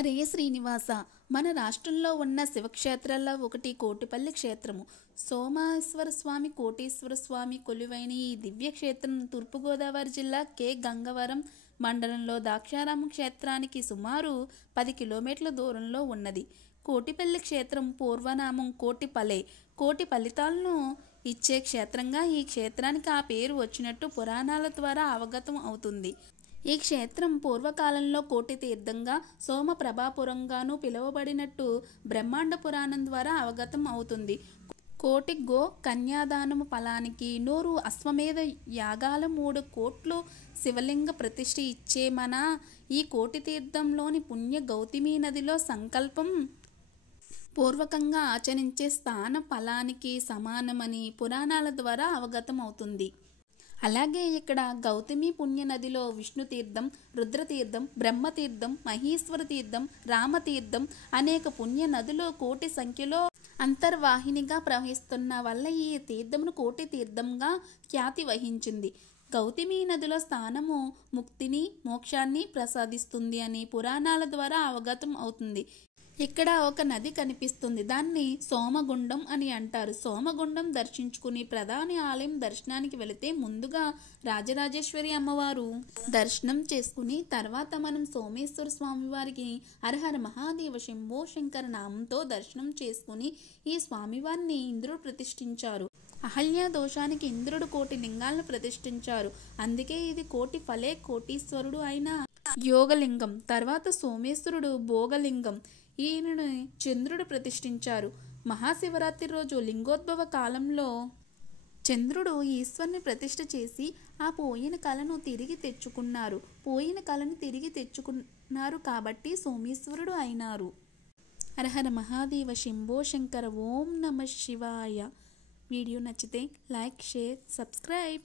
హరే శ్రీనివాస. మన రాష్ట్రంలో ఉన్న శివక్షేత్రాల్లో ఒకటి కోటిపల్లి క్షేత్రము. సోమేశ్వర స్వామి, కోటీశ్వర స్వామి కొలువైన ఈ దివ్యక్షేత్రం తూర్పుగోదావరి జిల్లా కె గంగవరం మండలంలో ద్రాక్షారామం క్షేత్రానికి సుమారు 10 కిలోమీటర్ల దూరంలో ఉన్నది. కోటిపల్లి క్షేత్రం పూర్వనామం కోటిపలె. కోటి ఫలితాలను ఇచ్చే క్షేత్రంగా ఈ క్షేత్రానికి ఆ పేరు వచ్చినట్టు పురాణాల ద్వారా అవగతం అవుతుంది. ఈ క్షేత్రం పూర్వకాలంలో కోటి తీర్థంగా, సోమప్రభాపురంగాను పిలువబడినట్టు బ్రహ్మాండ పురాణం ద్వారా అవగతం అవుతుంది. కోటి గో కన్యాదానము ఫలానికి 100 అశ్వమేధ యాగాల 3 కోట్లు శివలింగ ప్రతిష్ఠ ఇచ్చే మన ఈ కోటి తీర్థంలోని పుణ్య గౌతమి నదిలో సంకల్పం పూర్వకంగా ఆచరించే స్థాన ఫలానికి సమానమని పురాణాల ద్వారా అవగతం అవుతుంది. అలాగే ఇక్కడ గౌతమి పుణ్య నదిలో విష్ణు తీర్థం, రుద్రతీర్థం, బ్రహ్మతీర్థం, మహేశ్వర తీర్థం, రామతీర్థం అనేక పుణ్య నదులు కోటి సంఖ్యలో అంతర్వాహినిగా ప్రవహిస్తున్న వల్ల ఈ తీర్థమును కోటి తీర్థంగా ఖ్యాతి వహించింది. గౌతమి నదిలో స్నానము ముక్తిని, మోక్షాన్ని ప్రసాదిస్తుంది అని పురాణాల ద్వారా అవగతం అవుతుంది. ఇక్కడ ఒక నది కనిపిస్తుంది. దాన్ని సోమగుండం అని అంటారు. సోమగుండం దర్శించుకుని ప్రధాని ఆలయం దర్శనానికి వెళితే ముందుగా రాజరాజేశ్వరి అమ్మవారు దర్శనం చేసుకుని తర్వాత మనం సోమేశ్వర స్వామి వారికి హరహర మహాదేవ శంభో శంకర నామంతో దర్శనం చేసుకుని ఈ స్వామివారిని ఇంద్రుడు ప్రతిష్ఠించారు. అహల్య దోషానికి ఇంద్రుడు కోటి లింగాలను ప్రతిష్ఠించారు. అందుకే ఇది కోటి ఫలే కోటీశ్వరుడు అయిన యోగలింగం. తర్వాత సోమేశ్వరుడు భోగలింగం. ఈయనను చంద్రుడు ప్రతిష్ఠించారు. మహాశివరాత్రి రోజు లింగోద్భవ కాలంలో చంద్రుడు ఈశ్వరుని ప్రతిష్ఠ చేసి ఆ పోయిన కళను తిరిగి తెచ్చుకున్నారు కాబట్టి సోమేశ్వరుడు అయినారు. హరహర మహాదేవ శంభో శంకర. ఓం నమ శివాయ. వీడియో నచ్చితే లైక్, షేర్, సబ్స్క్రైబ్.